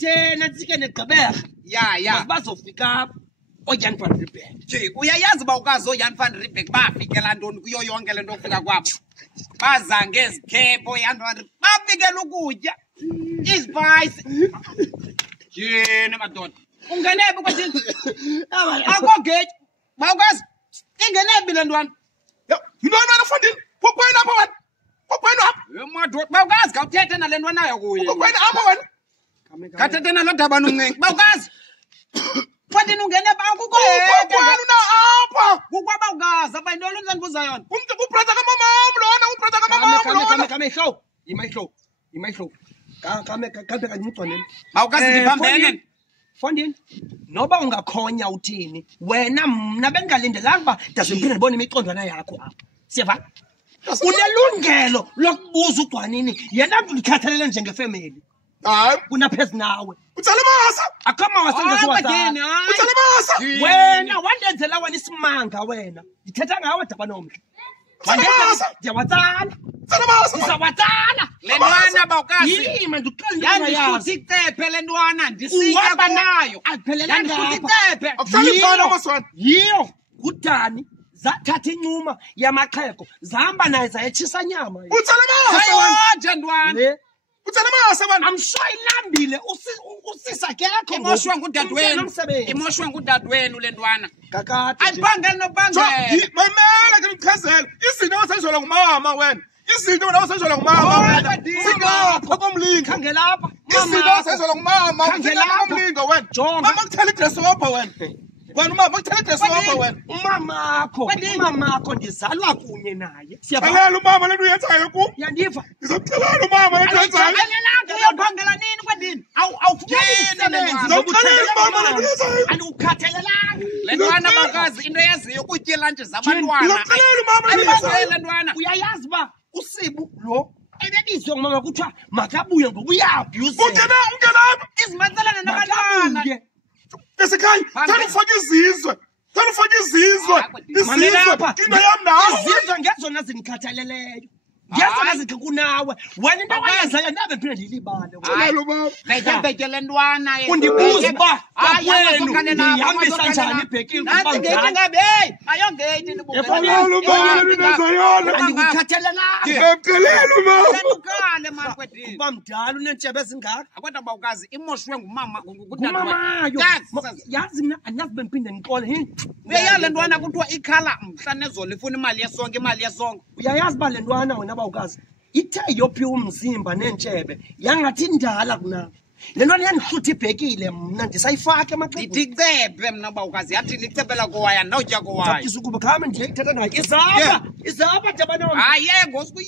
Thena sike negqibera. Ya. Bazofika oJan van Riebeeck. Nje uyayazi ba ukazo Jan van Riebeeck bafikela ntoni kuyo yonke lento ofika kwabo. Baza ngezikhepo Jan van Riebeeck. Bafikela ukutya. Ispice. Yena madoda. Ungenephi kwendini? Akho gate. Bawukazi. Ingenephi le ntwana? Yintwana mfondini. Kokwena apha wena. Kokwena apha. Madoda. Bawukazi kawuthethe nale ntwana nayo kuye. Kokwena apha wena. Kathethe nalo daba nomncinci. Bawukazi. Mfondini ungene ba kukho Kokwena na apha. kukwaba ukazi abayintoni endibuza yona. Umntu ubrother kamama wam lona, ubrother kamama wam lona. Kame show. Imay show. Kame kancicwaneni. Bawukazi ndiphambene. Fondini. Noba ungakhonya uthini, wena mna bengalindelanga ba ndazophinde ndibone imiqondwana yakho apha. Siyava? Unelungelo lokubuza uGcwanini, yena mntu likhathalele njengefamily. Hayi, Kunaphezu nawe. utsala masa. Akama wasengeziwathana. Utsala masa. Wena wandenzela wena isimanga wena. Ndithetha ngawe daba nomhla. Wandenzela ndiyawatsala. Utsala masa. Sizawatsala. Le ntwana bawukazi. Yima ndiqala Yandishuthi icephe le ntwana ndisitya kwanayo. Ayiphelelanga Yandishuthi apha. icephe. Akuhlali khona maswana. Yiyo kudani zathatha inquma yamaxhego zahamba naye zayetshisa nyama. Utsala masa wena. Sayonje ntwana. Le Utsala masa wena. I'm sure ilambile usisa kekho. Imoshwa ngudadewenu. Imoshwa ngudadewenu le ntwana. Kakade. Ayibangeli nobangela. Mamela ke ndichazela. Izinto osenzelwa ngumama wena. Izinto wena osenzelwa ngumama wena. Singapha komlingo. Khangela apha. Izinto osenzelwa ngumama. Khangela Singapha komlingo wena. Jonga. Mama kuthela idress wapha wena. Wena umama kuthela idress wapha wena. Umamakho ndizalwa kunye naye. Siyabona Xelela umama lento uyenzayo ku. yandiva. Ngizokuxelela umama lento uyenzayo. Ayelelanga uyophangela nini kwendini? Awufumani umsebenzi Ngizokuxelela umama lento uyenzayo. andikukhathalelanga. Le ntwana bawukazi into yaziyo ukutya ilantshi zabantwana. Ngizokuxelela umama lento uyenzayo. Ayibangeli le ntwana. Uyayazi uba usibu lo ebebizwe ngumama kuthiwa makabuye ngoba uyaabuse. Ungena apha. Izimatsalana nabantwana. Makabuye. Ngesekhaya, thanda ufake izizwe. Thanda ufake izizwe. Mamela Izizwe. apha. Into yam nawe. Izizwe ngezona zindikhathaleleyo. Ngezona zikhe kunawe. Wena into awayenzayo ndabe ndiphinde ndiyilibale. Xelela umama. Bheke le ntwana. Undibuza uba Hayi, kwenu ndihambisa njani ibhekile Nanti kuba ngeke njani. ngabe, hey, ayongeti Xelela umama lento uyenzayo. Andikukhathalelanga. Xelela umama. Ndikale manje kwedini. Kuba mdala uneentshebe ezingaka. Akwenda bawukazi imoshwe ngumama Ngumamayo. Yazi. Yazi mna andinazi bendiphinde ndixole. Uyayale ntwana kuthiwa ikhala mhla nezolo ifuna imali yesonke. Uyayazi uba le ntwana wena bawukazi ithe yophiwa umzimba neentshebe yangathi indala kunawe. Le ntwana yandihlutha ibhekile mna ndisayifaka emaxhegweni. Ndithi cephe mna bawukazi yathi licepela kowaya ndawutya kowaya. Ukuba khame ndiyayithetha naye. Izapha dabana. Hayi ngosuku